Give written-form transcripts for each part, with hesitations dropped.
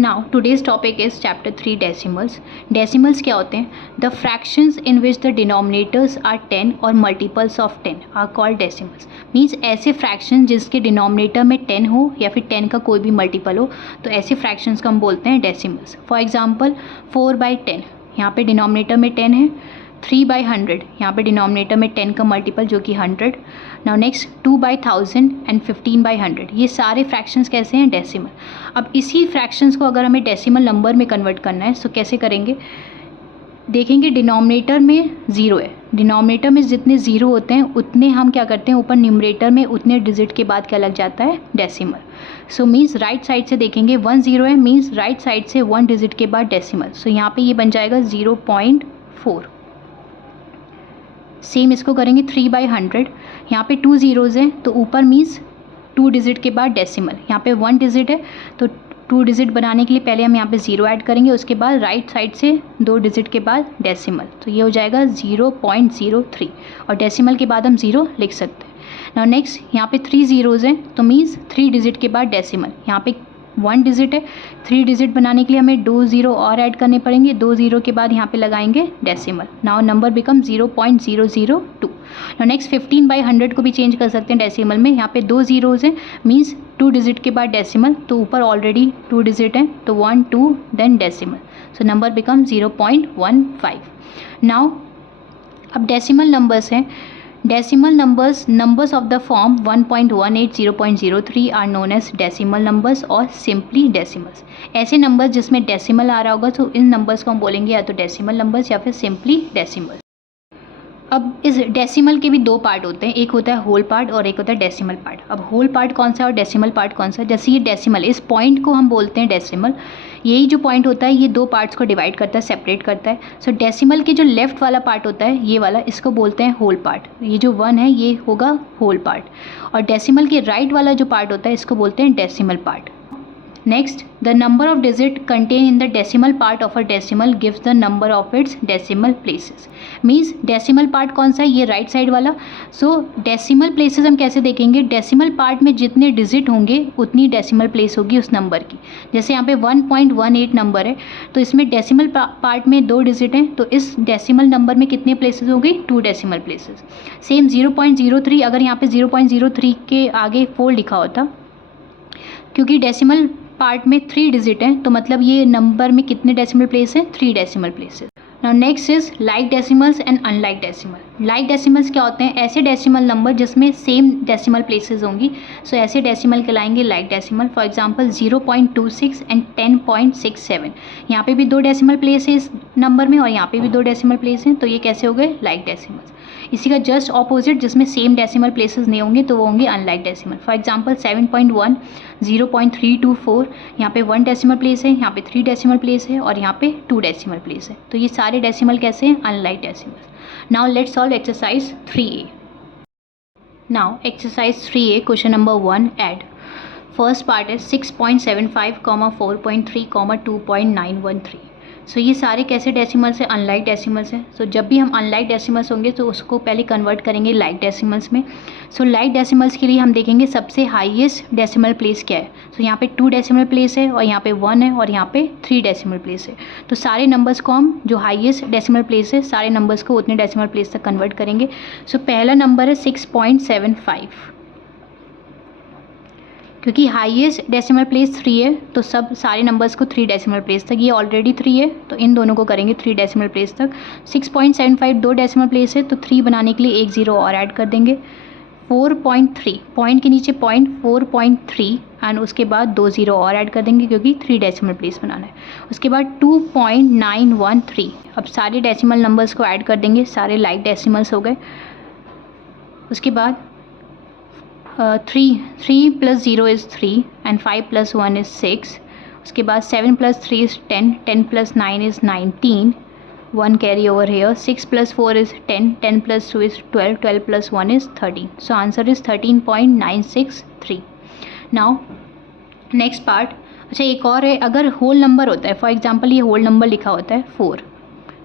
Now today's topic is chapter 3 decimals. Decimals क्या होते हैं? The fractions in which the denominators are 10 और multiples of 10 are called decimals. Means ऐसे fraction जिसके denominator में 10 हो या फिर 10 का कोई भी मल्टीपल हो, तो ऐसे फ्रैक्शंस को हम बोलते हैं डेसिमल्स। फॉर एग्जाम्पल 4/10, यहाँ पे डिनोमिनेटर में 10 है। 3/100, यहाँ पे डिनोमिनेटर में 10 का मल्टीपल जो कि 100। नाउ नेक्स्ट 2/1000 एंड 15/100, ये सारे फ्रैक्शंस कैसे हैं? डेसिमल। अब इसी फ्रैक्शंस को अगर हमें डेसिमल नंबर में कन्वर्ट करना है तो कैसे करेंगे? देखेंगे डिनोमिनेटर में 0 है, डिनोमिनेटर में जितने 0 होते हैं उतने हम क्या करते हैं, ऊपर न्यूमरेटर में उतने डिजिट के बाद क्या लग जाता है? Decimal. So means right side से देखेंगे 1 0 है, मीन्स राइट साइड से 1 डिजिट के बाद डेसिमल। सो यहाँ पे ये बन जाएगा 0.4। सेम इसको करेंगे 3/100, यहाँ पे 2 zeros हैं तो ऊपर मीन्स 2 डिजिट के बाद डेसिमल। यहाँ पे 1 डिजिट है तो 2 डिजिट बनाने के लिए पहले हम यहाँ पे 0 ऐड करेंगे, उसके बाद राइट साइड से 2 डिजिट के बाद डेसिमल। तो ये हो जाएगा 0.03 और डेसिमल के बाद हम 0 लिख सकते हैं। नाउ नेक्स्ट यहाँ पे 3 zeros हैं तो मीन्स 3 डिजिट के बाद डेसिमल। यहाँ पे 1 डिजिट है, 3 डिजिट बनाने के लिए हमें 2 0 और ऐड करने पड़ेंगे, 2 0 के बाद यहाँ पे लगाएंगे decimal. Now number become 0.002। Now next 15/100 को भी चेंज कर सकते हैं डेसिमल में। यहाँ पे 2 zeros हैं, मीन्स 2 डिजिट के बाद डेसिमल, तो ऊपर ऑलरेडी 2 डिजिट हैं तो 1 2 then decimal. So number become 0.15। Now अब डेसिमल नंबर्स हैं। Decimal numbers of the form 1.18, 0.03 are known as decimal numbers और सिंपली डेसिमल्स। ऐसे नंबर्स जिसमें डेसिमल आ रहा होगा तो इन नंबर्स को हम बोलेंगे या तो डेसिमल नंबर्स या फिर सिंपली डेसिमल। अब इस डेसिमल के भी 2 पार्ट होते हैं, एक होता है होल पार्ट और एक होता है डेसिमल पार्ट। अब होल पार्ट कौन सा है और डेसिमल पार्ट कौन सा है? जैसे ये डेसिमल, इस पॉइंट को हम बोलते हैं डेसिमल। यही जो पॉइंट होता है ये 2 पार्ट्स को डिवाइड करता है, सेपरेट करता है। सो डेसिमल के जो लेफ्ट वाला पार्ट होता है ये वाला, इसको बोलते हैं होल पार्ट। ये जो 1 है ये होगा होल पार्ट, और डेसिमल के राइट वाला जो पार्ट होता है इसको बोलते हैं decimal part. Next, the number of digit contain in the decimal part of a decimal gives the number of its decimal places. Means decimal part कौन सा है? ये राइट साइड वाला। सो डेसिमल प्लेसेस हम कैसे देखेंगे? डेसिमल पार्ट में जितने डिजिट होंगे उतनी डेसिमल प्लेस होगी उस नंबर की। जैसे यहाँ पे 1.18 नंबर है तो इसमें डेसिमल पार्ट में 2 डिजिट हैं तो इस डेसिमल नंबर में कितने प्लेसेस होगी? 2 डेसिमल प्लेसेस। सेम 0.03, अगर यहाँ पे 0.03 के आगे 4 लिखा होता, क्योंकि डेसिमल पार्ट में 3 डिजिट हैं तो मतलब ये नंबर में कितने डेसिमल प्लेस हैं? 3 decimal places. Now next is like decimals and unlike decimal. Like decimals क्या होते हैं? ऐसे डेसिमल नंबर जिसमें सेम डेसिमल प्लेसेस होंगी, सो ऐसे डेसिमल कहलाएंगे like decimal. For example 0.26 and 10.67, यहाँ पे भी 2 डेसिमल प्लेस है इस नंबर में और यहाँ पे भी 2 डेसिमल प्लेस हैं, तो ये कैसे हो गए? Like decimals. इसी का जस्ट ऑपोजिट जिसमें सेम डेसिमल प्लेसेस नहीं होंगे तो वो होंगे अनलाइक डेसिमल। फॉर एग्जांपल 7.1, 0.324, यहाँ पे 1 डेसिमल प्लेस है, यहाँ पे 3 डेसिमल प्लेस है और यहाँ पे 2 डेसिमल प्लेस है, तो ये सारे डेसिमल कैसे हैं? Unlike decimal. Now let's solve exercise 3A। Now exercise 3A question number 1, add. First part है 6.75, 4.3, 2.913। सो ये सारे कैसे डेसिमल्स हैं? अनलाइक डेसिमल्स हैं। सो जब भी हम अनलाइक डेसिमल्स होंगे तो उसको पहले कन्वर्ट करेंगे लाइक डेसिमल्स में। सो लाइक डेसिमल्स के लिए हम देखेंगे सबसे हाईएस्ट डेसिमल प्लेस क्या है। सो यहाँ पे 2 डेसिमल प्लेस है और यहाँ पे 1 है और यहाँ पे 3 डेसिमल प्लेस है, तो सारे नंबर्स को हम जो हाईएस्ट डेसिमल प्लेस है सारे नंबर्स को उतने डेसिमल प्लेस तक कन्वर्ट करेंगे। सो पहला नंबर है 6.75, क्योंकि हाईएस्ट डेसिमल प्लेस 3 है तो सब सारे नंबर्स को 3 डेसिमल प्लेस तक, ये ऑलरेडी 3 है तो इन दोनों को करेंगे 3 डेसिमल प्लेस तक। 6.75 2 डेसिमल प्लेस है तो 3 बनाने के लिए 1 0 और ऐड कर देंगे। 4.3, पॉइंट के नीचे पॉइंट 4.3 एंड उसके बाद 2 0 और ऐड कर देंगे क्योंकि 3 डेसिमल प्लेस बनाना है। उसके बाद 2.913, अब सारे डेसिमल नंबर्स को ऐड कर देंगे, सारे लाइक डेसिमल्स हो गए। उसके बाद 3 + 0 is 3 and 5 + 1 is 6. उसके बाद 7 + 3 is 10, 10 + 9 is 19, 1 carry over here, 6 + 4 is 10, 10 + 2 is 12, 12 + 1 is 13. So answer is 13.963. Now next part, अच्छा एक और है, अगर होल नंबर होता है, फॉर एग्जाम्पल ये होल नंबर लिखा होता है 4,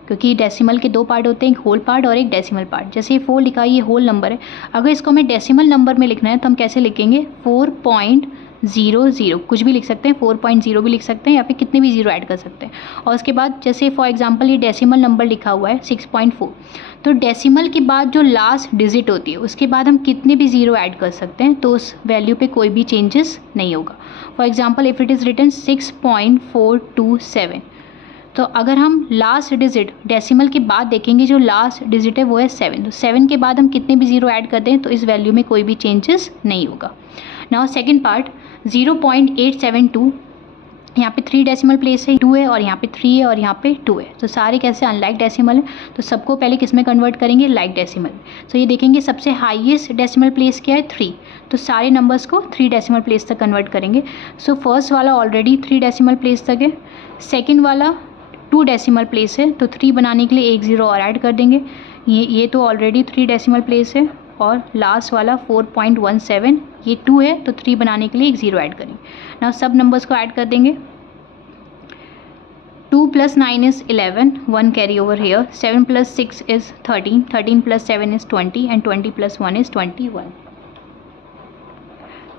क्योंकि डेसिमल के 2 पार्ट होते हैं, एक होल पार्ट और एक डेसिमल पार्ट। जैसे ये 4 लिखा है ये होल नंबर है, अगर इसको हमें डेसिमल नंबर में लिखना है तो हम कैसे लिखेंगे? 4.0 4.00 कुछ भी लिख सकते हैं, 4.0 भी लिख सकते हैं या फिर कितने भी ज़ीरो ऐड कर सकते हैं। और उसके बाद जैसे फॉर एग्जांपल ये डेसिमल नंबर लिखा हुआ है 6.4, तो डेसिमल के बाद जो लास्ट डिजिट होती है उसके बाद हम कितने भी ज़ीरो ऐड कर सकते हैं, तो उस वैल्यू पे कोई भी चेंजेस नहीं होगा। For example if it is written 6.427, तो अगर हम लास्ट डिजिट डेसिमल के बाद देखेंगे, जो लास्ट डिजिट है वो है 7, तो 7 के बाद हम कितने भी ज़ीरो ऐड कर दें तो इस वैल्यू में कोई भी चेंजेस नहीं होगा। नाउ सेकंड पार्ट 0.872, यहाँ पे 3 डेसिमल प्लेस है, 2 है और यहाँ पे 3 है और यहाँ पे 2 है, तो सारे कैसे अनलाइक डेसिमल है, तो सबको पहले किस में कन्वर्ट करेंगे, लाइक डेसिमल। तो ये देखेंगे सबसे हाईएस्ट डेसिमल प्लेस क्या है, 3, तो सारे नंबर्स को 3 डेसिमल प्लेस तक कन्वर्ट करेंगे। सो फर्स्ट वाला ऑलरेडी 3 डेसिमल प्लेस तक है, सेकेंड वाला 2 डेसिमल प्लेस है, तो 3 बनाने के लिए एक ज़ीरो और ऐड कर देंगे, ये तो ऑलरेडी 3 डेसिमल प्लेस है, और लास्ट वाला 4.17 ये 2 है, तो 3 बनाने के लिए एक ज़ीरो ऐड करेंगे। नाउ सब नंबर्स को ऐड कर देंगे। 2 + 9 is 11, 1 carry over here, 7 + 6 is 13, 13 + 7 is 20 and 20 + 1 is 21.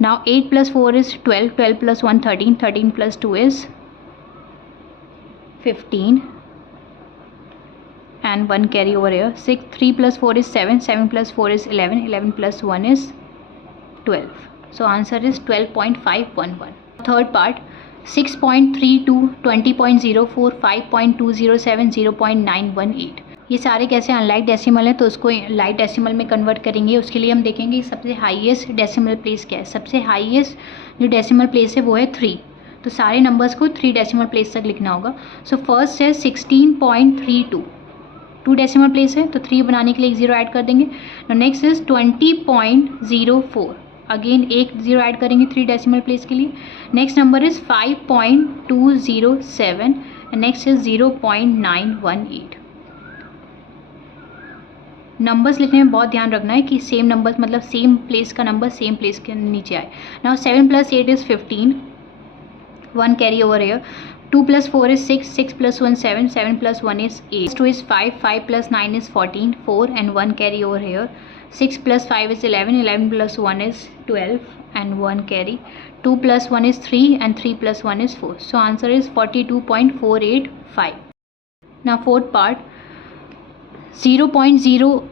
Now 8 + 4 is 12, 12 + 1 13, 13 + 2 is 15 and 1 carry over here. 3 + 4 is 7, 7 + 4 is 11, 11 + 1 is 12. So answer is 12.511. Third part 6.32, 20.04, 5.207, 0.918, ये सारे कैसे अनलाइक डेसिमल है, तो उसको लाइक डेसिमल में कन्वर्ट करेंगे। उसके लिए हम देखेंगे सबसे हाईएस्ट डेसिमल प्लेस क्या है। सबसे हाईएस्ट जो डेसिमल प्लेस है वो है 3, तो सारे नंबर्स को 3 डेसिमल प्लेस तक लिखना होगा। सो फर्स्ट है 16.32, 2 डेसिमल प्लेस है, तो 3 बनाने के लिए एक ज़ीरो ऐड कर देंगे। नेक्स्ट इज 20.04, अगेन एक ज़ीरो ऐड करेंगे 3 डेसिमल प्लेस के लिए। Next number is 5.207 and next is 0.918। Numbers लिखने में बहुत ध्यान रखना है कि सेम नंबर्स मतलब सेम प्लेस का नंबर सेम प्लेस के नीचे आए। Now 7 + 8 is 15, 1 carry over here, 2 + 4 is 6, 6 + 1 7, 7 + 1 is 8, 2 is 5, 5 + 9 is 14, 4 and 1 carry over here, 6 + 5 is 11, 11 + 1 is 12 and 1 carry, 2 + 1 is 3 and 3 + 1 is 4. So answer is 42.485. Now fourth part 0.0804,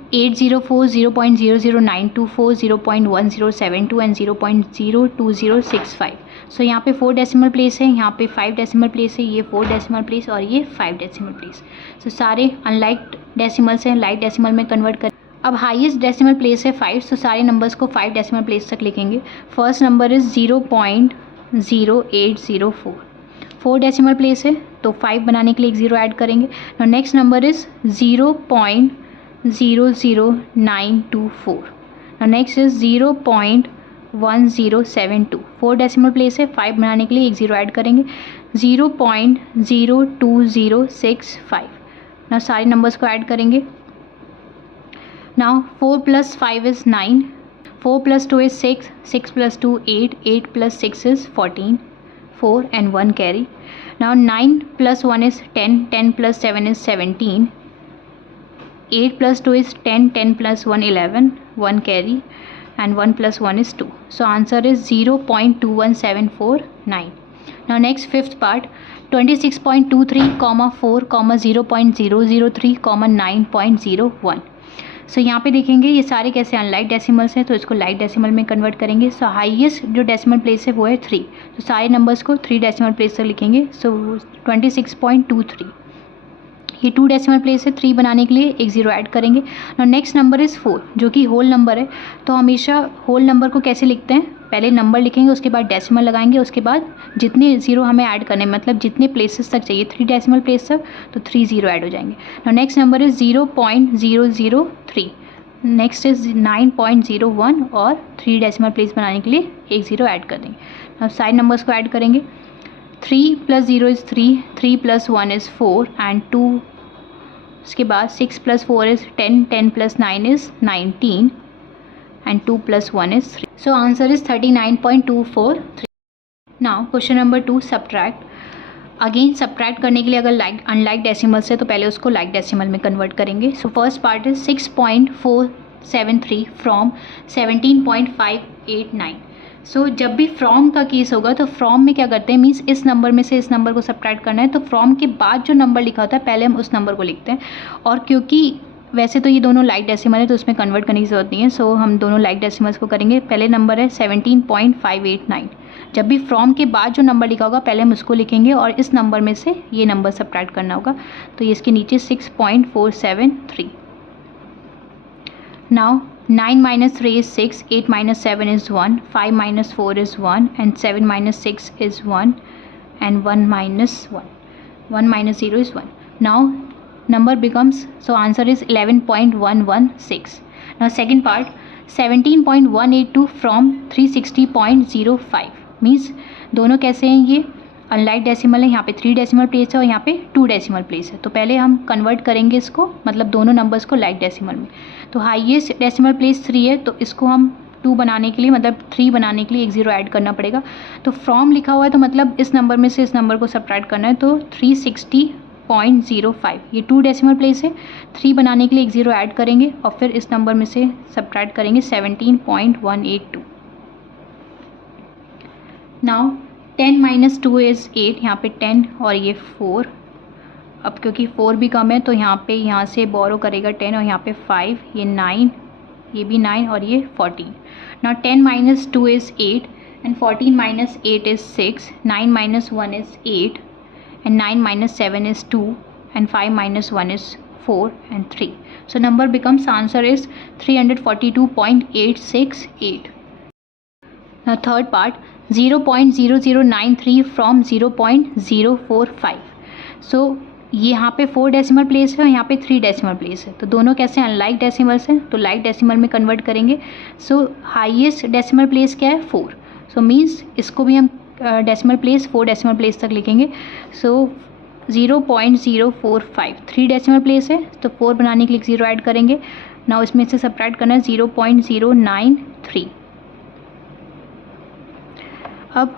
0.00924, 0.1072 and 0.02065. सो यहाँ पे 4 decimal place है, यहाँ पे 5 decimal place है, ये 4 decimal place और ये 5 decimal place. So सारे अनलाइक डेसिमल्स हैं, लाइक डेसिमल में कन्वर्ट कर। अब हाईएस्ट डेसिमल प्लेस है 5, सो सारे नंबर्स को 5 डेसिमल प्लेस तक लिखेंगे। First number is 0.0804, 4 decimal place है, तो 5 बनाने के लिए एक ज़ीरो ऐड करेंगे। Next number is 0.00924, next is 0.1072, 4 decimal place है, 5 बनाने के लिए एक ज़ीरो ऐड करेंगे। 0.02065, ना सारे नंबर्स को ऐड करेंगे। Now 4 + 5 is 9, 4 + 2 is 6, 6 + 2 8, 8 + 6 is 14, 4 and 1 carry. Now 9 + 1 is 10, 10 + 7 is 17, 8 + 2 is 10, 10 + 1 11, 1 carry and 1 + 1 is 2. So answer is 0.21749. Now next fifth part 26.23, 4, 0.003, 9.01. सो यहाँ पे देखेंगे ये सारे कैसे अनलाइक डेसिमल्स हैं, तो इसको लाइक डेसिमल में कन्वर्ट करेंगे। सो हाईएस्ट जो डेसिमल प्लेस है वो है 3, तो सारे नंबर्स को 3 डेसिमल प्लेस तक लिखेंगे। सो 26.23, ये 2 डेसिमल प्लेस है, 3 बनाने के लिए एक ज़ीरो ऐड करेंगे। और नेक्स्ट नंबर इज़ 4, जो कि होल नंबर है, तो हमेशा होल नंबर को कैसे लिखते हैं, पहले नंबर लिखेंगे, उसके बाद डेसिमल लगाएंगे, उसके बाद जितने ज़ीरो हमें ऐड करने मतलब जितने प्लेसेस तक चाहिए 3 डेसिमल प्लेस तक, तो 3 ज़ीरो ऐड हो जाएंगे। और next number is 0.003, next is 9.01 और 3 डेसिमल प्लेस बनाने के लिए एक ज़ीरो ऐड कर देंगे। अब सारे नंबर्स को ऐड करेंगे। 3 + 0 is 3, 3 + 1 is 4 and 2, उसके बाद 6 + 4 is 10, 10 + 9 is 19 and 2 + 1 is 3. So answer is 39.243. Now question number 2, subtract. Again subtract करने के लिए अगर लाइक अनलाइक डेसिमल्स है तो पहले उसको लाइक डेसिमल में कन्वर्ट करेंगे। So first part is 6.473 from 17.589, सो जब भी फ्रॉम का केस होगा तो फ्रॉम में क्या करते हैं, मीन्स इस नंबर में से इस नंबर को सब्ट्रैक्ट करना है, तो फ्रॉम के बाद जो नंबर लिखा होता है पहले हम उस नंबर को लिखते हैं। और क्योंकि वैसे तो ये दोनों लाइक डेसिमल है तो उसमें कन्वर्ट करने की ज़रूरत नहीं है, सो हम दोनों लाइक डेसिमल्स को करेंगे। पहले नंबर है 17.589, जब भी फ्रॉम के बाद जो नंबर लिखा होगा पहले हम उसको लिखेंगे और इस नंबर में से ये नंबर सब्ट्रैक्ट करना होगा, तो ये इसके नीचे 6.473। Now 9 minus 3 is 6, 8 minus 7 is 1, 5 minus 4 is 1, and 7 minus 6 is 1, and 1 minus 1. 1 minus 0 is 1. Now number becomes, so answer is 11.116. Now second part, 17.182 from 360.05 means दोनों कैसे हैं, ये अनलाइक डेसिमल है, यहाँ पे 3 डेसिमल प्लेस है और यहाँ पे 2 डेसिमल प्लेस है। तो पहले हम कन्वर्ट करेंगे इसको, मतलब दोनों नंबर्स को लाइक डेसिमल में। तो हाईएस्ट डेसिमल प्लेस 3 है, तो इसको हम 2 बनाने के लिए, मतलब 3 बनाने के लिए एक 0 ऐड करना पड़ेगा। तो फ्रॉम लिखा हुआ है तो मतलब इस नंबर में से इस नंबर को सब्ट्रैक्ट करना है, तो 360.05 ये 2 डेसिमल प्लेस है, 3 बनाने के लिए एक 0 ऐड करेंगे और फिर इस नंबर में से सब्ट्रैक्ट करेंगे 17.182। नाउ 10 minus 2 is 8, यहाँ पे 10 और ये 4। अब क्योंकि 4 भी कम है तो यहाँ से बोरो करेगा 10 और यहाँ पे 5, ये 9, ये भी 9 और ये 14। Now 10 minus 2 is 8 and 14 minus 8 is 6, 9 minus 1 is 8 and 9 minus 7 is 2 and 5 minus 1 is 4 and 3. So number becomes, answer is 342.868. Now third part, 0.0093 from 0.045. सो ये यहाँ पे 4 डेसिमल प्लेस है और यहाँ पे 3 डेसिमल प्लेस है, तो दोनों कैसे अनलाइक डेसिमल्स हैं, तो लाइक डेसिमल में कन्वर्ट करेंगे। सो हाईएस्ट डेसिमल प्लेस क्या है, 4। सो मीन्स इसको भी हम डेसिमल प्लेस 4 डेसिमल प्लेस तक लिखेंगे। सो 0.045 3 डेसिमल प्लेस है, तो 4 बनाने के लिए 0 ऐड करेंगे। नाउ इसमें से सब्ट्रैक्ट करना है 0.093। अब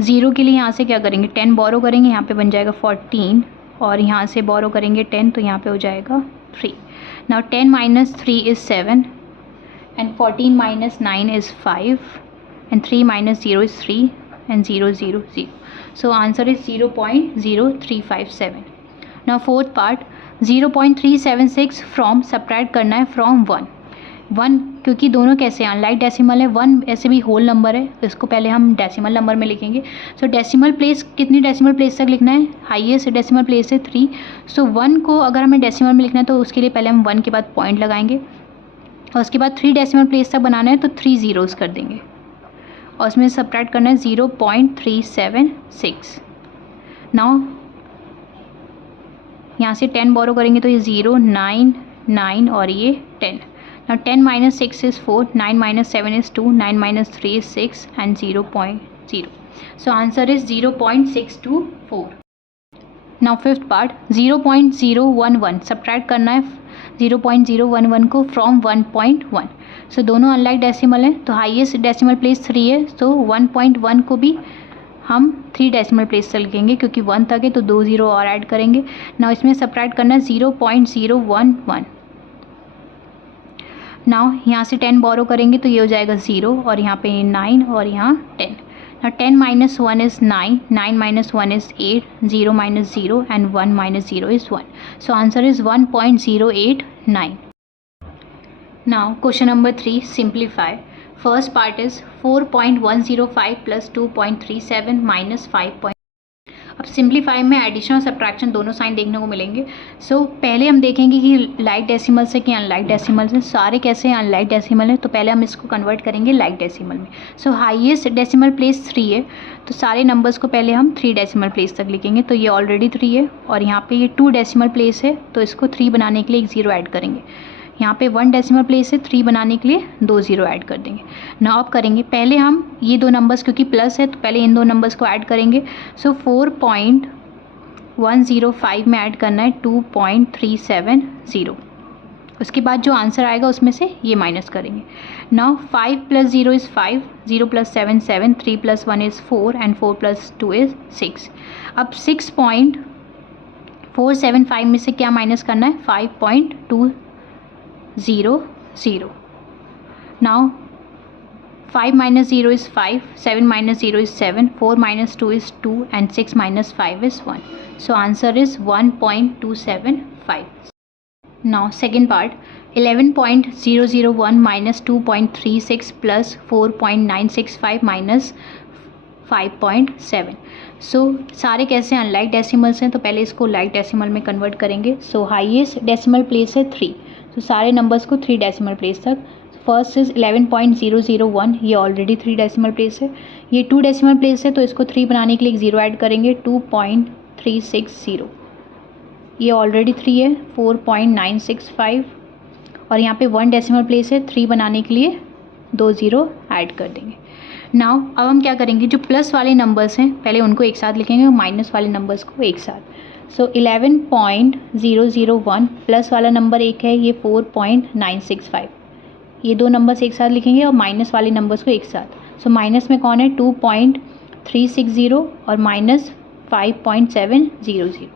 0 के लिए यहाँ से क्या करेंगे, 10 बोरो करेंगे, यहाँ पे बन जाएगा 14 और यहाँ से बोरो करेंगे 10 तो यहाँ पे हो जाएगा 3। Now 10 minus 3 is 7 and 14 minus 9 is 5 and 3 minus 0 is 3 and 0 0 0. So answer is 0.0357. Now fourth part, 0.376 from, subtract करना है फ्रॉम 1। क्योंकि दोनों कैसे हैं, अनलाइक डेसिमल है, 1 ऐसे भी होल नंबर है, तो इसको पहले हम डेसिमल नंबर में लिखेंगे। सो डेसिमल प्लेस कितनी डेसिमल प्लेस तक लिखना है, हाईएस्ट डेसिमल प्लेस है 3। सो 1 को अगर हमें डेसिमल में लिखना है तो उसके लिए पहले हम 1 के बाद पॉइंट लगाएंगे और उसके बाद 3 डेसिमल प्लेस तक बनाना है तो 3 ज़ीरोज़ कर देंगे और उसमें सब्ट्रैक्ट करना है 0.376। नाउ यहाँ से 10 बोरो करेंगे तो ये 0 9 9 और ये 10। Now 10 minus 6 is 4, 9 minus 7 is 2, 9 minus 3 is 6 and 0.0. So answer is 0.624. Now fifth part, 0.011 subtract करना है 0.011 को फ्रॉम 1.1। सो दोनों अनलाइक डेसिमल है, तो हाईएस्ट डेसिमल प्लेस 3 है, तो 1.1 को भी हम 3 डेसिमल प्लेस से लिखेंगे क्योंकि 1 तक है तो 2 0 और ऐड करेंगे। ना इसमें सब्ट्रैक्ट करना है 0.011। नाउ यहाँ से 10 बोरो करेंगे तो ये हो जाएगा 0 और यहाँ पे 9 और यहाँ 10। Now 10 minus 1 is 9, 9 minus 1 is 8, 0 minus 0 and 1 minus 0 is 1. So answer is 1.089. Now question number 3, simplify. First part is 4.105 plus 2.37 minus 5. अब सिंप्लीफाई में एडिशन और सब्ट्रैक्शन दोनों साइन देखने को मिलेंगे। सो पहले हम देखेंगे कि लाइक डेसिमल्स है कि अनलाइक डेसिमल्स है। सारे कैसे हैं, अनलाइक डेसिमल है, तो पहले हम इसको कन्वर्ट करेंगे लाइक डेसिमल में। सो हाईएस्ट डेसिमल प्लेस 3 है, तो सारे नंबर्स को पहले हम 3 डेसिमल प्लेस तक लिखेंगे। तो ये ऑलरेडी 3 है और यहाँ पे ये 2 डेसिमल प्लेस है, तो इसको 3 बनाने के लिए एक 0 ऐड करेंगे। यहाँ पे 1 डेसिमल प्लेस है, 3 बनाने के लिए 2 0 ऐड कर देंगे। नाउ अब करेंगे, पहले हम ये 2 नंबर्स क्योंकि प्लस है तो पहले इन 2 नंबर्स को ऐड करेंगे। सो 4.105 में ऐड करना है 2.370। उसके बाद जो आंसर आएगा उसमें से ये माइनस करेंगे। Now 5 + 0 is 5, 0 + 7 7, 3 + 1 is 4 and 4 + 2 is 6। अब 6.475 में से क्या माइनस करना है, 5.200। Now 5 minus 0 is 5, 7 minus 0 is 7, 4 minus 2 is 2, and 6 minus 5 is 1. So answer is 1.275. Now second part, 11.001 minus 2.36 plus 4.965 minus 5.7. सो सारे कैसे अनलाइक डेसिमल्स हैं, तो पहले इसको लाइक डेसिमल में कन्वर्ट करेंगे. सो हाईएस्ट डेसिमल प्लेस है 3, तो सारे नंबर्स को 3 डेसिमल प्लेस तक. फर्स्ट इज़ 11.001, ये ऑलरेडी 3 डेसिमल प्लेस है. ये 2 डेसिमल प्लेस है, तो इसको 3 बनाने के लिए एक 0 ऐड करेंगे. 2.360, ये ऑलरेडी 3 है. 4.965, और यहाँ पे 1 डेसिमल प्लेस है, 3 बनाने के लिए 2 0 ऐड कर देंगे. नाउ अब हम क्या करेंगे, जो प्लस वाले नंबर्स हैं पहले उनको एक साथ लिखेंगे और माइनस वाले नंबर्स को एक साथ. सो 11.001 प्लस वाला नंबर एक है, ये 4.965, ये 2 नंबर्स एक साथ लिखेंगे और माइनस वाले नंबर्स को एक साथ. सो माइनस में कौन है, 2.360 और माइनस 5.700.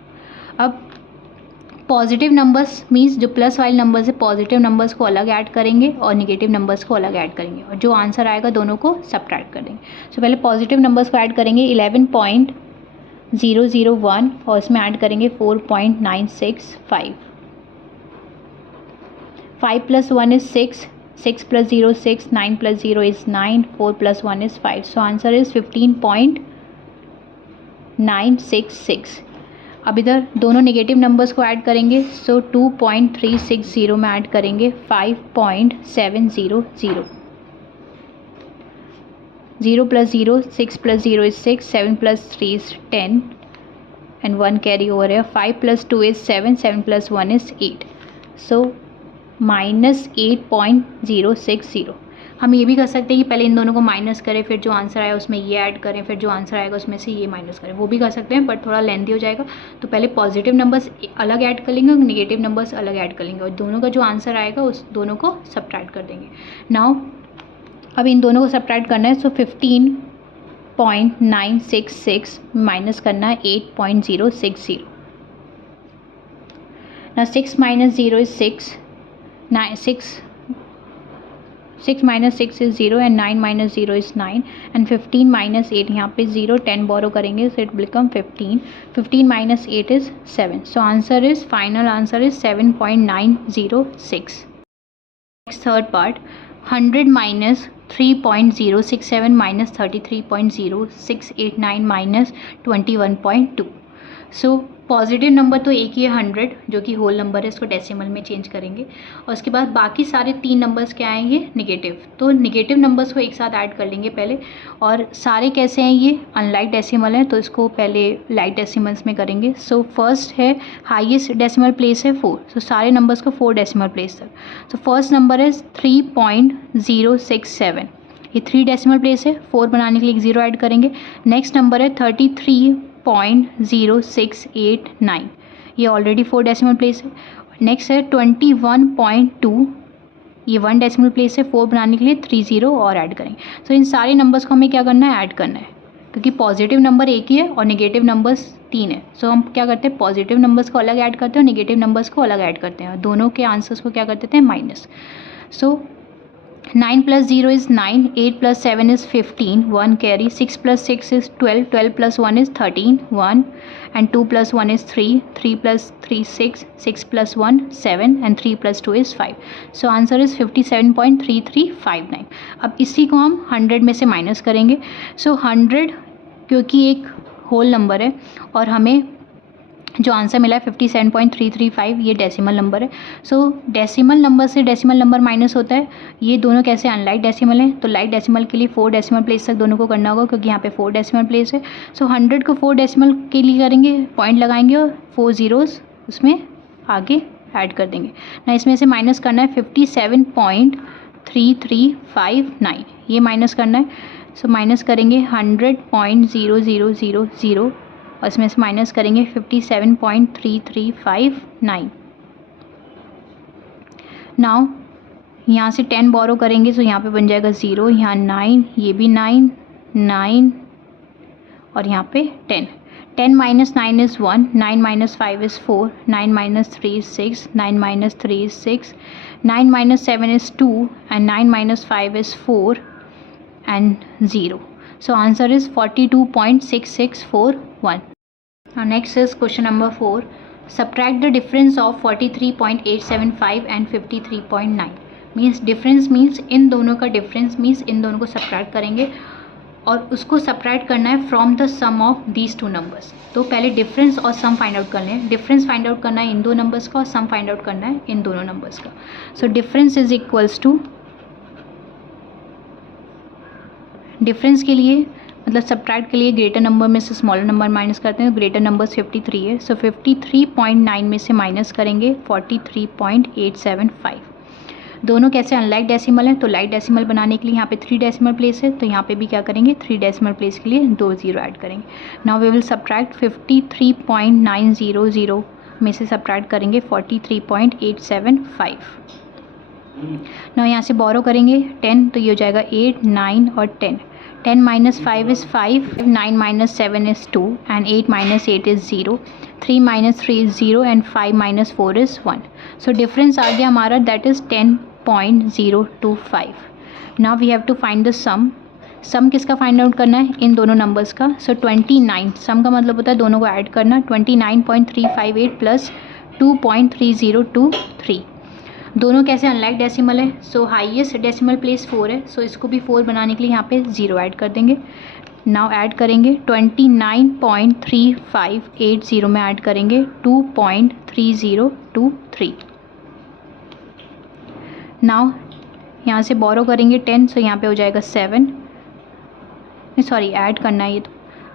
अब पॉजिटिव नंबर्स मीन्स जो प्लस वाले नंबर्स है, पॉजिटिव नंबर्स को अलग ऐड करेंगे और निगेटिव नंबर्स को अलग ऐड करेंगे, और जो आंसर आएगा दोनों को सब्ट्रैक्ट कर देंगे. सो पहले पॉजिटिव नंबर्स को ऐड करेंगे. 11.001 और इसमें ऐड करेंगे 4.965. 5 plus 1 is 6, 6 plus 0 6, 9 plus 0 is 9, 4 plus 1 is 5. So answer is 15.966. अब इधर दोनों नेगेटिव नंबर्स को ऐड करेंगे. सो 2.360 में ऐड करेंगे 5.700. 0 plus 0, 6 plus 0 is 6, 7 plus 3 is 10, and 1 carry over here. 5 plus 2 is 7, 7 plus 1 is 8. So minus 8.060. हम ये भी कर सकते हैं कि पहले इन दोनों को माइनस करें, फिर जो आंसर आया उसमें ये ऐड करें, फिर जो आंसर आएगा उसमें से ये माइनस करें, वो भी कर सकते हैं, बट थोड़ा लेंथी हो जाएगा. तो पहले पॉजिटिव नंबर्स अलग ऐड कर लेंगे और निगेटिव नंबर्स अलग ऐड कर लेंगे, और दोनों का जो आंसर आएगा उस दोनों को सब्ट्रैक्ट कर देंगे. नाउ अब इन दोनों को सब्ट्रैक्ट करना है. सो 15.966 माइनस करना है 8.060. ना 6 minus 0 is 6, 6 minus 6 is 0, and 9 minus 0 is 9, and 15 minus 8, यहाँ पे 0 10 बोरो करेंगे, so it will become 15. 15 minus 8 is 7. So answer is, final answer is 7.906. Next third part, 100 minus 3.067 minus 33.0689 minus 21.2. So positive number तो एक ही है 100, जो कि होल नंबर है, इसको डेसिमल में चेंज करेंगे. और उसके बाद बाकी सारे 3 नंबर्स क्या आएंगे, निगेटिव. तो निगेटिव नंबर्स को एक साथ ऐड कर लेंगे पहले. और सारे कैसे हैं, ये अनलाइक डेसिमल है, तो इसको पहले लाइक डेसिमल्स में करेंगे. सो फर्स्ट है हाईएस्ट डेसिमल प्लेस है 4, सो सारे नंबर्स को 4 डेसिमल प्लेस तक. सो फर्स्ट नंबर है 3.067, ये 3 डेसिमल प्लेस है, 4 बनाने के लिए एक 0 ऐड करेंगे. नेक्स्ट नंबर है 33.0689, ये ऑलरेडी 4 डेसिमल प्लेस है. नेक्स्ट है 21.2, ये 1 डेसिमल प्लेस है, 4 बनाने के लिए 3 0 और ऐड करेंगे. सो इन सारे नंबर्स को हमें क्या करना है, ऐड करना है, क्योंकि पॉजिटिव नंबर एक ही है और नेगेटिव नंबर्स 3 है. सो हम क्या करते हैं, पॉजिटिव नंबर्स को अलग ऐड करते हैं और नेगेटिव नंबर्स को अलग ऐड करते हैं, और दोनों के आंसर्स को क्या कर देते हैं, minus. So 9 plus 0 is 9, 8 plus 7 is 15, 1 carry, 6 plus 6 is 12, 12 plus 1 is 13, 1, and 2 plus 1 is 3, 3 plus 3 6, 6 plus 1 7, and 3 plus 2 is 5. So answer is 57.3359. अब इसी को हम 100 में से माइनस करेंगे. सो 100 क्योंकि एक होल नंबर है और हमें जो आंसर मिला है 57.335, ये डेसिमल नंबर है. सो डेसिमल नंबर से डेसिमल नंबर माइनस होता है. ये दोनों कैसे अनलाइक डेसिमल हैं, तो लाइक डेसिमल के लिए 4 डेसिमल प्लेस तक दोनों को करना होगा, क्योंकि यहाँ पे 4 डेसिमल प्लेस है. सो 100 को 4 डेसिमल के लिए करेंगे, पॉइंट लगाएंगे और 4 zeros उसमें आगे ऐड कर देंगे ना. इसमें से माइनस करना है 57.3359, ये माइनस करना है. सो माइनस करेंगे 100.0000 और इसमें से माइनस करेंगे 57.3359. नाउ यहाँ से 10 बोरो करेंगे, तो यहाँ पे बन जाएगा 0, यहाँ 9, ये भी 9, 9 और यहाँ पे 10. 10 minus 9 is 1, 9 minus 5 is 4, 9 minus 3 is 6, 9 minus 3 is 6, 9 minus 7 is 2, and 9 minus 5 is 4, and 0. So answer is 42.6641. Now next is question number 4. Subtract the difference of 43.875 and 53.9. Means difference means in दोनों का difference means in दोनों को subtract करेंगे और उसको subtract करना है from the sum of these two numbers. तो पहले डिफरेंस और सम फाइंड आउट कर लें. डिफरेंस फाइंड आउट करना है इन दो नंबर्स का और सम फाइंड आउट करना है इन दोनों नंबर्स का. So difference is equals to, difference के लिए मतलब सब्ट्रैक्ट के लिए ग्रेटर नंबर में से स्मॉलर नंबर माइनस करते हैं. तो ग्रेटर नंबर 53 है. सो 53.9 में से माइनस करेंगे 43.875. दोनों कैसे अनलाइक डेसिमल हैं, तो लाइक डेसिमल बनाने के लिए यहाँ पे 3 डेसिमल प्लेस है, तो यहाँ पे भी क्या करेंगे 3 डेसिमल प्लेस के लिए 2 0 ऐड करेंगे. नाउ वी विल सब्ट्रैक्ट 53.900 में से सब्ट्रैक्ट करेंगे 43.875. नाउ यहाँ से बोरो करेंगे 10, तो ये हो जाएगा 8, 9 और 10. 10 minus 5 is 5, 9 minus 7 is 2 and 8 minus 8 is 0, 3 minus 3 is 0 and 5 minus 4 is 1. So difference आ गया हमारा, that is 10.025. Now we have to find the sum. सम किसका फाइंड आउट करना है, इन दोनों नंबर्स का. सो 29, सम का मतलब होता है दोनों को ऐड करना. 29.358 प्लस 2.3023. दोनों कैसे अनलाइक डेसिमल है. सो हाईएस्ट डेसिमल प्लेस 4 है, सो इसको भी 4 बनाने के लिए यहाँ पे 0 ऐड कर देंगे. नाउ ऐड करेंगे 29.3580 में ऐड करेंगे 2.3023. नाउ यहाँ से बोरो करेंगे 10, सो यहाँ पे हो जाएगा 7, सॉरी ऐड करना है ये. तो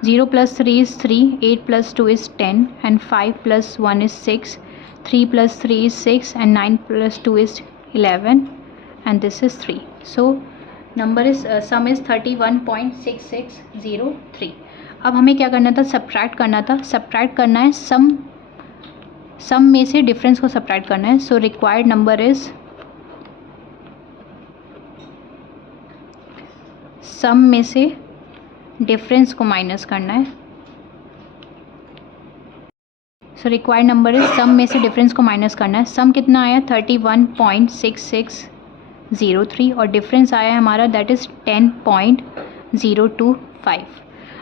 0 + 3 is 3, 8 + 2 is 10 and 5 + 1 is 6, 3 + 3 is 6 and 9 + 2 is 11 and this is 3. So number is sum is 31.6603. अब हमें क्या करना था, सब्ट्रैक्ट करना था. सब्ट्रैक्ट करना है सम में से डिफरेंस को सब्ट्रैक्ट करना है. सो रिक्वायर्ड नंबर इज, सम में से डिफरेंस को माइनस करना है. सो रिक्वायर्ड नंबर इज, सम में से डिफरेंस को माइनस करना है. सम कितना आया 31.6603 और डिफरेंस आया है हमारा दैट इज़ 10.025.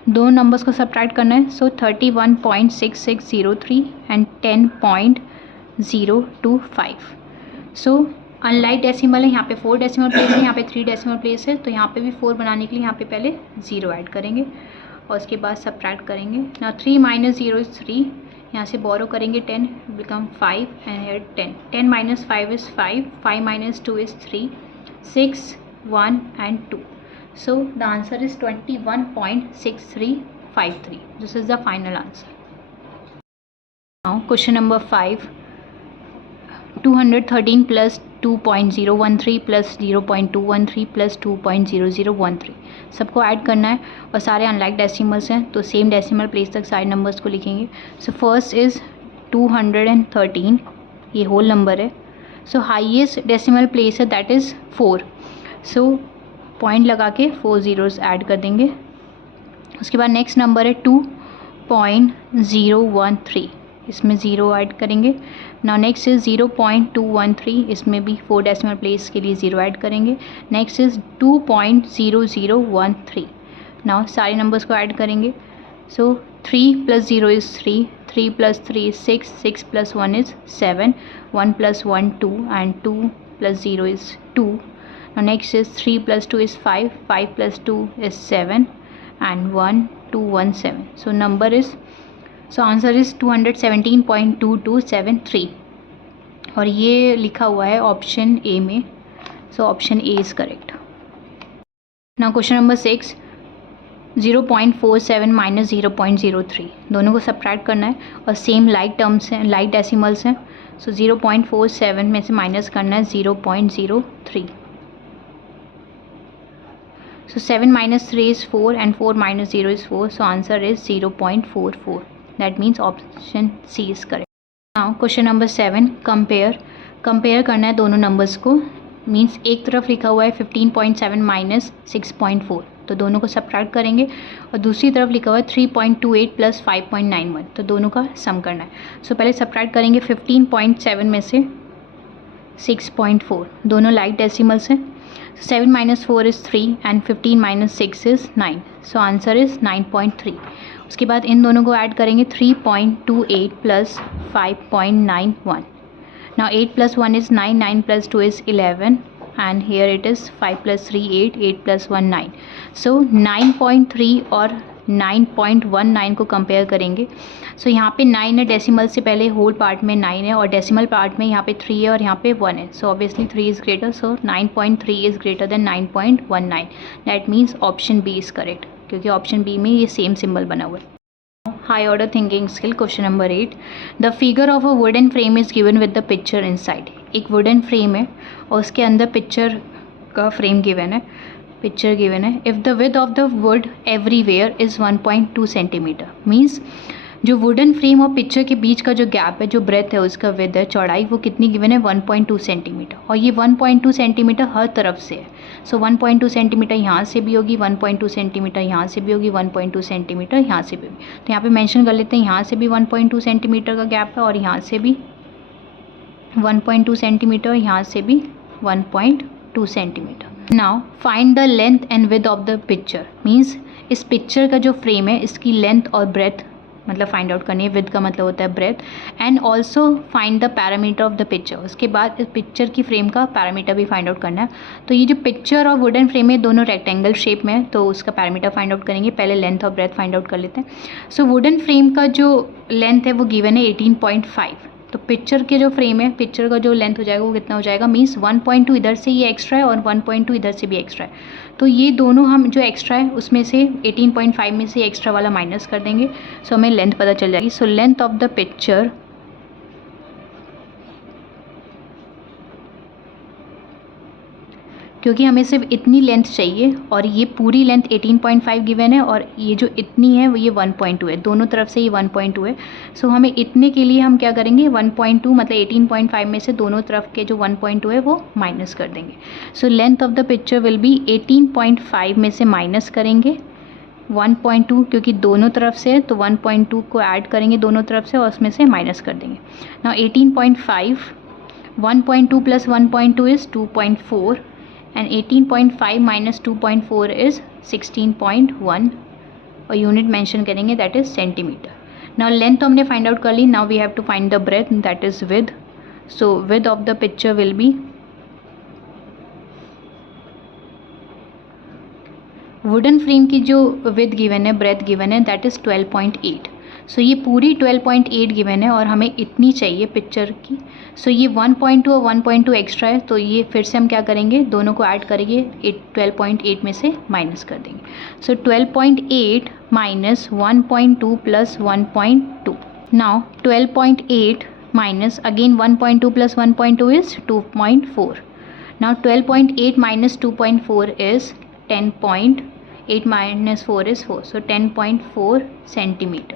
दो नंबर्स को सब्ट्रैक्ट करना है. सो 31.6603 एंड 10.025. सो अनलाइक डेसिमल है, यहाँ पे 4 डेसिमल प्लेस है, यहाँ पे 3 डेसिमल प्लेस है, तो यहाँ पे भी 4 बनाने के लिए यहाँ पे पहले 0 ऐड करेंगे और उसके बाद सब्ट्रैक्ट करेंगे. ना 3 - 0 is 3, यहाँ से बोरो करेंगे 10, become 5 and hair 10. 10 - 5 is 5, 5 - 2 is 3, 6, 1 and 2. So the answer is 21.6353. This is the final answer. Now question number 5. 213 plus 2.013 plus 0.213 plus 2.0013 सबको ऐड करना है और सारे अनलाइक डेसिमल्स हैं, तो सेम डेसिमल प्लेस तक सारे नंबर्स को लिखेंगे. सो फर्स्ट इज़ 213, ये होल नंबर है. सो हाईएस्ट डेसिमल प्लेस है दैट इज़ 4. सो पॉइंट लगा के 4 zeros ऐड कर देंगे. उसके बाद नेक्स्ट नंबर है 2.013, इसमें 0 ऐड करेंगे. नाउ नेक्स्ट इज़ 0.213, इसमें भी 4 डेसिमल प्लेस के लिए 0 ऐड करेंगे. Next is 2.0013. नाउ सारे नंबर्स को ऐड करेंगे. सो 3 + 0 is 3, 3 + 3 is 6, 6 + 1 is 7, 1 + 1 2 and 2 + 0 is 2. Now next is 3 + 2 is 5, 5 + 2 is 7 and 1217. So number is, so answer is 217.2273 और ये लिखा हुआ है ऑप्शन ए में. So option A is correct. Now question number 6. 0.47 - 0.03 दोनों को सब्ट्रैक्ट करना है और सेम लाइक टर्म्स हैं, लाइक डेसिमल्स हैं. सो 0.47 में से माइनस करना है 0.03. So 7 - 3 is 4 and 4 - 0 is 4. So answer is 0.44. That means option C is correct. Now question number 7. Compare करना है दोनों नंबर्स को. मीन्स एक तरफ लिखा हुआ है 15.7 - 6.4, तो दोनों को सब्ट्रैक्ट करेंगे और दूसरी तरफ लिखा हुआ है 3.28 + 5.91, तो दोनों का सम करना है. सो पहले सब्ट्रैक्ट करेंगे 15.7 में से 6.4. दोनों लाइक डेसिमल्स हैं. 7 minus 4 is 3 and 15 minus 6 is 9. So answer is 9.3. उसके बाद इन दोनों को ऐड करेंगे 3.28 plus 5.91. Now 8 plus 1 is 9, 9 plus 2 is 11 and here it is 5 plus 3 8, 8 plus 1 9. So 9.3 और 9.19 को कंपेयर करेंगे. सो यहाँ पे 9 है, डेसिमल से पहले होल पार्ट में 9 है और डेसिमल पार्ट में यहाँ पे 3 है और यहाँ पे 1 है. So obviously 3 is greater, so 9.3 is greater than 9.19. That means option B is correct, क्योंकि ऑप्शन बी में ये सेम सिंबल बना हुआ है. High order thinking skill question number 8. The figure of a wooden frame is given with the picture inside. एक wooden frame है और उसके अंदर पिक्चर का फ्रेम गिवन है, पिक्चर गिवन है. If the width of the wood everywhere is 1.2 centimetre. Means जो wooden frame और पिक्चर के बीच का जो गैप है, जो ब्रेथ है उसका विथ है, चौड़ाई, वो कितनी गिवन है 1.2 सेंटीमीटर. और ये 1.2 सेंटीमीटर हर तरफ से है. सो 1.2 सेंटीमीटर यहाँ से भी होगी, 1.2 सेंटीमीटर यहाँ से भी होगी, 1.2 सेंटीमीटर यहाँ से भी. तो यहाँ पे मेंशन कर लेते हैं, यहाँ से भी 1.2 सेंटीमीटर का गैप है और यहाँ से भी 1.2 सेंटीमीटर, यहाँ से भी 1.2 centimetre. Now find the length and with of the picture. Means इस पिक्चर का जो फ्रेम है इसकी लेंथ और ब्रेथ मतलब फाइंड आउट करनी है. विथ का मतलब होता है breadth. And also find the parameter of the picture. उसके बाद इस पिक्चर की फ्रेम का पैरामीटर भी फाइंड आउट करना है. तो ये जो पिक्चर और वुडन फ्रेम है दोनों रेक्टेंगल शेप में है, तो उसका पैरामीटर फाइंड आउट करेंगे. पहले लेंथ और ब्रेथ फाइंड आउट कर लेते हैं. सो वुडन फ्रेम का जो लेंथ है वो गिवन है 18.5. तो पिक्चर के जो फ्रेम है, पिक्चर का जो लेंथ हो जाएगा वो कितना हो जाएगा, मीन्स 1.2 इधर से ये एक्स्ट्रा है और 1.2 इधर से भी एक्स्ट्रा है. तो ये दोनों हम जो एक्स्ट्रा है उसमें से 18.5 में से एक्स्ट्रा वाला माइनस कर देंगे. सो हमें लेंथ पता चल जाएगी. So length of the picture क्योंकि हमें सिर्फ इतनी लेंथ चाहिए और ये पूरी लेंथ 18.5 गिवन है और ये जो इतनी है वो ये 1.2 है, दोनों तरफ से ये 1.2 है. सो हमें इतने के लिए हम क्या करेंगे, 1.2 मतलब 18.5 में से दोनों तरफ के जो 1.2 है वो माइनस कर देंगे. So length of the picture will B 18.5 में से माइनस करेंगे 1.2 क्योंकि दोनों तरफ से है, तो 1.2 को ऐड करेंगे दोनों तरफ से और उसमें से माइनस कर देंगे. Now 18.5 1.2 plus 1.2 is 2.4 and 18.5 minus 2.4 is 16.1 और यूनिट मेंशन करेंगे that is centimetre. Now length हमने फाइंड आउट कर ली. Now we have to find the breadth that is width. So width of the picture will be wooden frame की जो width given है, breadth given है that is 12.8. So ये पूरी 12.8 given है और हमें इतनी चाहिए पिक्चर की. सो ये 1.2 और 1.2 एक्स्ट्रा है, तो ये फिर से हम क्या करेंगे, दोनों को ऐड करेंगे, 12.8 में से माइनस कर देंगे. सो 12.8 minus 1.2 plus 1.2. Now 12.8 minus again 1.2 plus 1.2 is 2.4. Now 12.8 minus 2.4 is 10.8 minus 4 is 4. So 10.4 centimetre.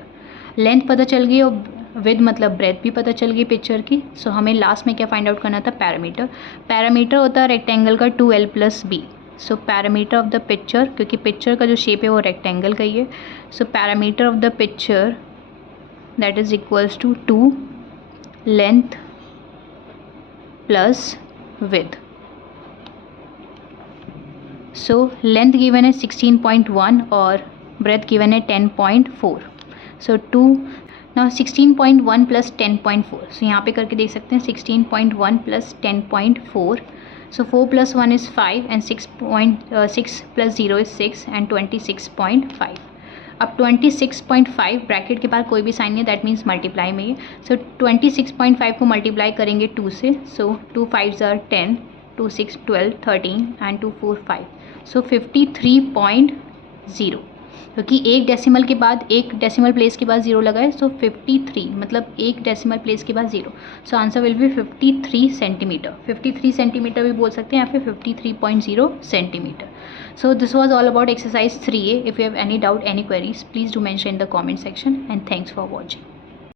Length पता चल गई और विद मतलब ब्रेथ भी पता चल गई पिक्चर की. सो हमें लास्ट में क्या फाइंड आउट करना था, पैरामीटर. पैरामीटर होता है रेक्टेंगल का 2l plus B. So parameter of the picture, क्योंकि पिक्चर का जो शेप है वो रेक्टेंगल का ही है, so parameter of the picture that is equals to 2 length plus width. So length given है 16.1 और ब्रेथ गिवन है 10.4. सो 2 नाउ 16.1 प्लस 10.4. सो यहाँ पे करके देख सकते हैं 16.1 plus 10.4. So 4 plus 1 is 5 and 6 plus 0 is 6 and 26.5. अब 26.5 ब्रैकेट के बाद कोई भी साइन नहीं, दैट मीन्स मल्टीप्लाई में ही. सो 26.5 को मल्टीप्लाई करेंगे 2 से. सो 2 5s are 10, 2 6 12 13 एंड 2 4 5. सो 53.0 क्योंकि एक डेसिमल के बाद एक डेसिमल प्लेस के बाद 0 लगा है. सो 53 मतलब एक डेसिमल प्लेस के बाद 0. So answer will be 53 centimetre. 53 centimetre भी बोल सकते हैं या फिर 53.0 centimetre. So this was all about exercise 3A. If you have any doubt, any queries, please do mention in the comment section and thanks for watching.